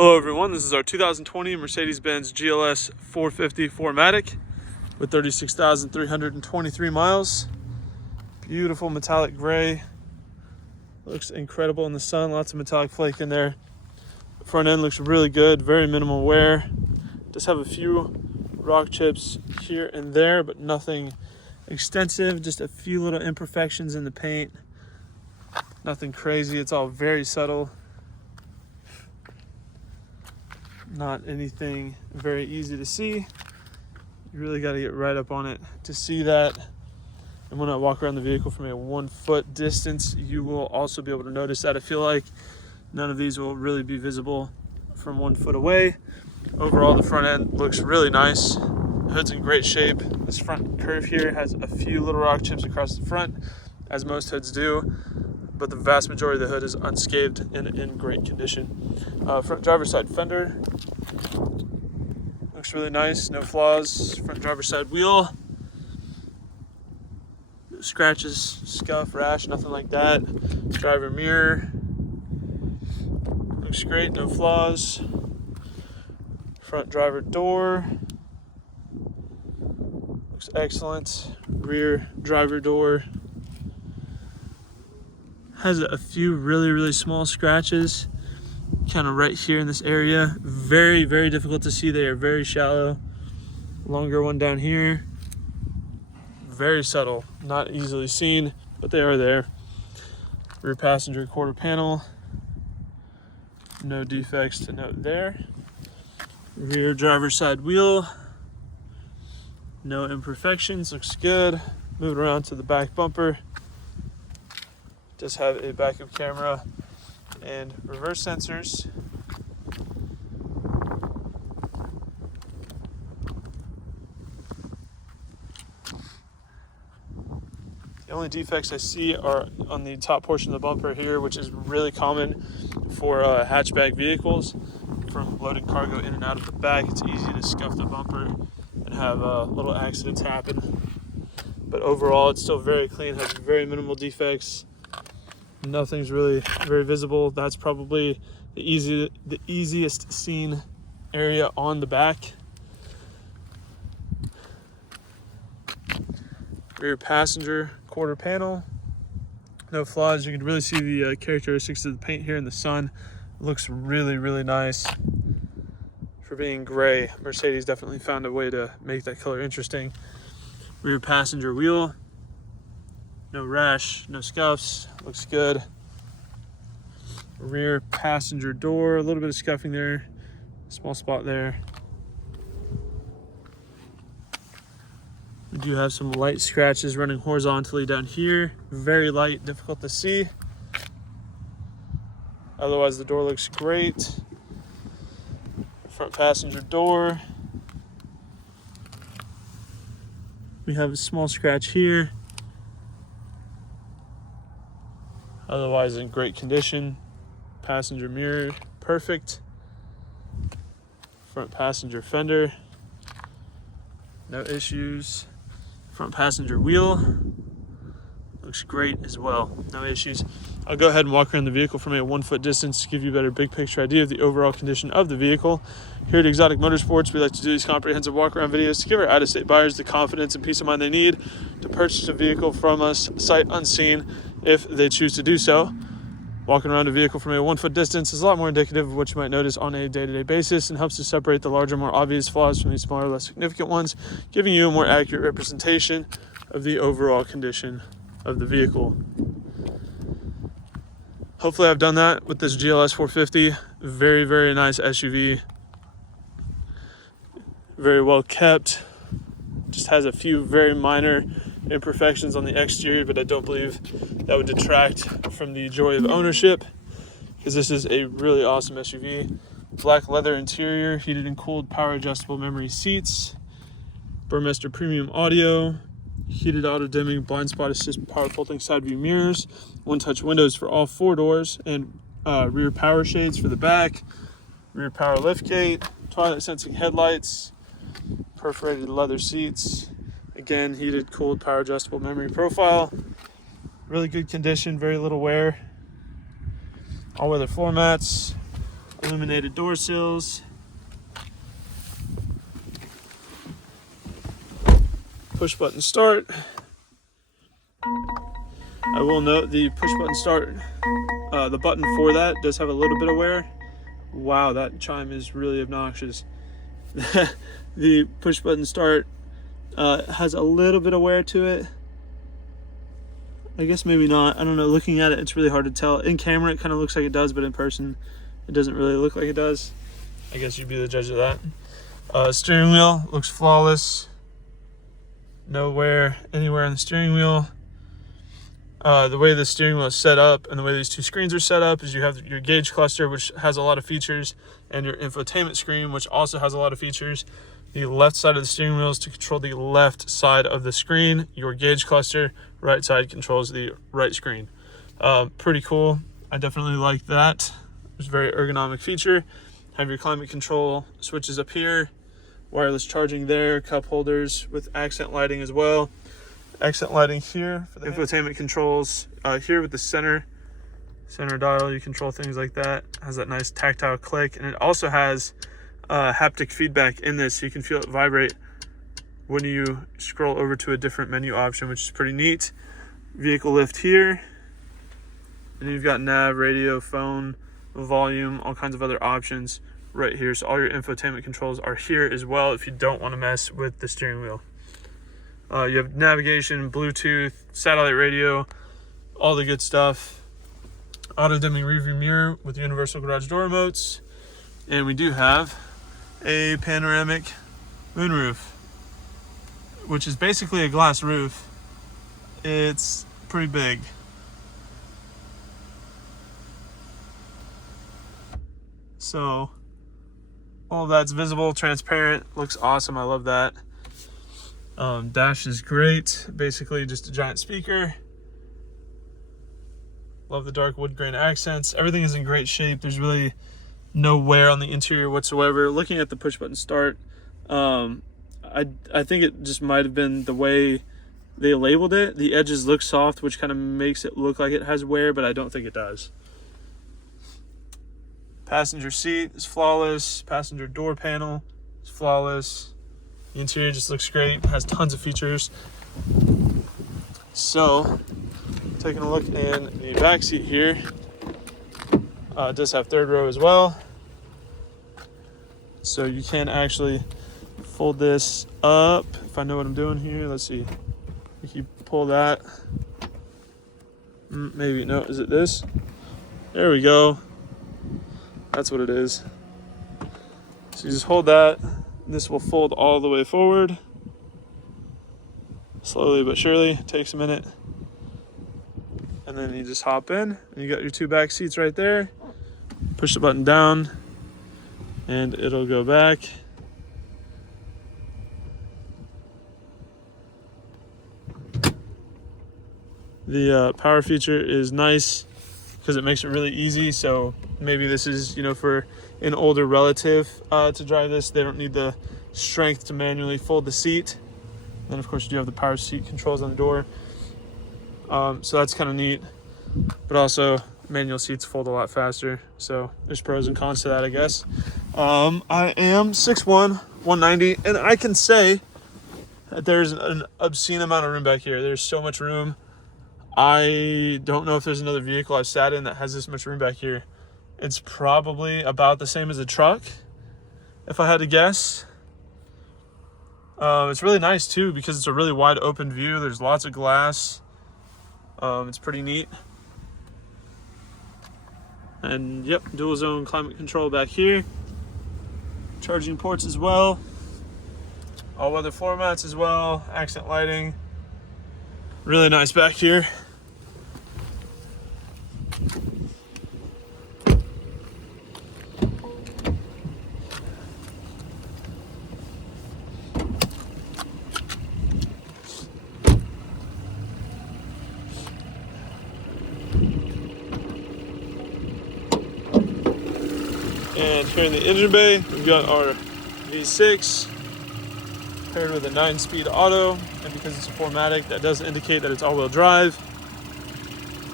Hello everyone, this is our 2020 Mercedes-Benz GLS 450 4Matic with 36,323 miles. Beautiful metallic gray. Looks incredible in the sun, lots of metallic flake in there. The front end looks really good, very minimal wear. Does have a few rock chips here and there, but nothing extensive, just a few little imperfections in the paint. Nothing crazy, it's all very subtle. Not anything very easy to see. You really got to get right up on it to see that. And when I walk around the vehicle from a 1 foot distance, you will also be able to notice that. I feel like none of these will really be visible from 1 foot away. Overall, the front end looks really nice. The hood's in great shape. This front curve here has a few little rock chips across the front, as most hoods do, but the vast majority of the hood is unscathed and in great condition. Front driver's side fender looks really nice, no flaws. Front driver's side wheel, no scratches, scuff, rash, nothing like that. Driver mirror looks great, no flaws. Front driver door looks excellent. Rear driver door has a few really small scratches kind of right here in this area. Very difficult to see. They are very shallow. Longer one down here, very subtle, not easily seen, but they are there. Rear passenger quarter panel, no defects to note there. Rear driver's side wheel, no imperfections, looks good. Moving around to the back bumper, does have a backup camera and reverse sensors. The only defects I see are on the top portion of the bumper here, which is really common for hatchback vehicles. From loading cargo in and out of the back, it's easy to scuff the bumper and have little accidents happen. But overall, it's still very clean, has very minimal defects. Nothing's really very visible. That's probably the easiest seen area on the back. Rear passenger quarter panel, no flaws. You can really see the characteristics of the paint here in the sun. It looks really nice. For being gray, Mercedes definitely found a way to make that color interesting. Rear passenger wheel, no rash, no scuffs, looks good. Rear passenger door, a little bit of scuffing there, small spot there. We do have some light scratches running horizontally down here, very light, difficult to see. Otherwise, the door looks great. Front passenger door. We have a small scratch here. Otherwise in great condition. Passenger mirror, perfect. Front passenger fender, no issues. Front passenger wheel, looks great as well, no issues. I'll go ahead and walk around the vehicle from a 1 foot distance to give you a better big picture idea of the overall condition of the vehicle. Here at Exotic Motorsports, we like to do these comprehensive walk around videos to give our out-of-state buyers the confidence and peace of mind they need to purchase a vehicle from us sight unseen if they choose to do so. Walking around a vehicle from a 1 foot distance is a lot more indicative of what you might notice on a day-to-day basis and helps to separate the larger, more obvious flaws from the smaller, less significant ones, giving you a more accurate representation of the overall condition of the vehicle. Hopefully I've done that with this GLS 450. Very nice SUV. Very well kept. Just has a few very minor imperfections on the exterior, but I don't believe that would detract from the joy of ownership, because this is a really awesome SUV. Black leather interior, heated and cooled power adjustable memory seats, Burmester premium audio, heated auto dimming blind spot assist power folding side view mirrors, one touch windows for all 4 doors, and rear power shades for the back, rear power liftgate, twilight sensing headlights, perforated leather seats. Again, heated, cooled, power adjustable memory profile. Really good condition, very little wear. All weather floor mats, illuminated door sills. Push button start. I will note the push button start, the button for that does have a little bit of wear. Wow, that chime is really obnoxious. The push button start has a little bit of wear to it. I guess maybe not. I don't know. Looking at it, it's really hard to tell. In camera, it kind of looks like it does, but in person, it doesn't really look like it does. I guess you'd be the judge of that. Steering wheel looks flawless. No wear anywhere on the steering wheel. The way the steering wheel is set up and the way these two screens are set up is you have your gauge cluster, which has a lot of features, and your infotainment screen, which also has a lot of features. The left side of the steering wheel is to control the left side of the screen. Your gauge cluster, right side, controls the right screen. Pretty cool. I definitely like that. It's a very ergonomic feature. Have your climate control switches up here, wireless charging there, cup holders with accent lighting as well. Accent lighting here for the infotainment controls. Here with the center dial, you control things like that. Has that nice tactile click, and it also has haptic feedback in this, so you can feel it vibrate when you scroll over to a different menu option, which is pretty neat. Vehicle lift here, and you've got nav, radio, phone, volume, all kinds of other options right here. So all your infotainment controls are here as well if you don't want to mess with the steering wheel. You have navigation, Bluetooth, satellite radio, all the good stuff. Auto dimming rearview mirror with universal garage door remotes. And we do have a panoramic moonroof, which is basically a glass roof. It's pretty big. So all of that's visible, transparent, looks awesome. I love that. Dash is great, basically just a giant speaker. Love the dark wood grain accents. Everything is in great shape. There's really no wear on the interior whatsoever. Looking at the push button start, I think it just might have been the way they labeled it. The edges look soft, which kind of makes it look like it has wear, but I don't think it does. Passenger seat is flawless. Passenger door panel is flawless. The interior just looks great, has tons of features. So, taking a look in the back seat here, it does have third row as well. So you can actually fold this up. If I know what I'm doing here, let's see. If you pull that, maybe, no, is it this? There we go. That's what it is. So you just hold that. This will fold all the way forward. Slowly but surely, it takes a minute. And then you just hop in, and you got your two back seats right there. Push the button down, and it'll go back. The power feature is nice because it makes it really easy. So maybe this is, for an older relative to drive this. They don't need the strength to manually fold the seat. And then of course you do have the power seat controls on the door. So that's kind of neat, but also manual seats fold a lot faster. So there's pros and cons to that, I guess. I am 6'1", 190, and I can say that there's an obscene amount of room back here. There's so much room. I don't know if there's another vehicle I've sat in that has this much room back here. It's probably about the same as a truck, if I had to guess. It's really nice too because it's a really wide open view. There's lots of glass. It's pretty neat. And yep, dual zone climate control back here. Charging ports as well. All weather floor mats as well. Accent lighting. Really nice back here. And here in the engine bay, we've got our V6 paired with a 9-speed auto, and because it's a 4Matic, that does indicate that it's all-wheel drive,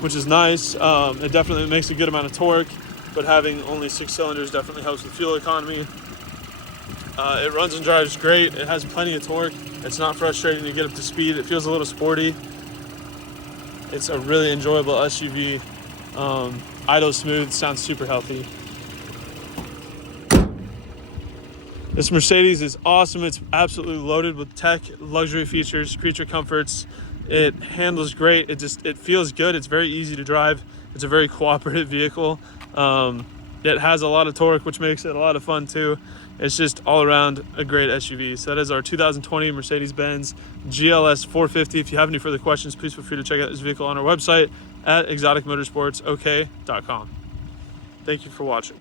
which is nice. It definitely makes a good amount of torque. but having only 6 cylinders definitely helps with fuel economy. It runs and drives great. It has plenty of torque. It's not frustrating to get up to speed. It feels a little sporty. It's a really enjoyable SUV. Idle smooth, sounds super healthy. This Mercedes is awesome. It's absolutely loaded with tech, luxury features, creature comforts. It handles great. It feels good. It's very easy to drive. It's a very cooperative vehicle. It has a lot of torque, which makes it a lot of fun too. It's just all around a great SUV. So that is our 2020 Mercedes-Benz GLS 450. If you have any further questions, please feel free to check out this vehicle on our website at exoticmotorsportsok.com. Thank you for watching.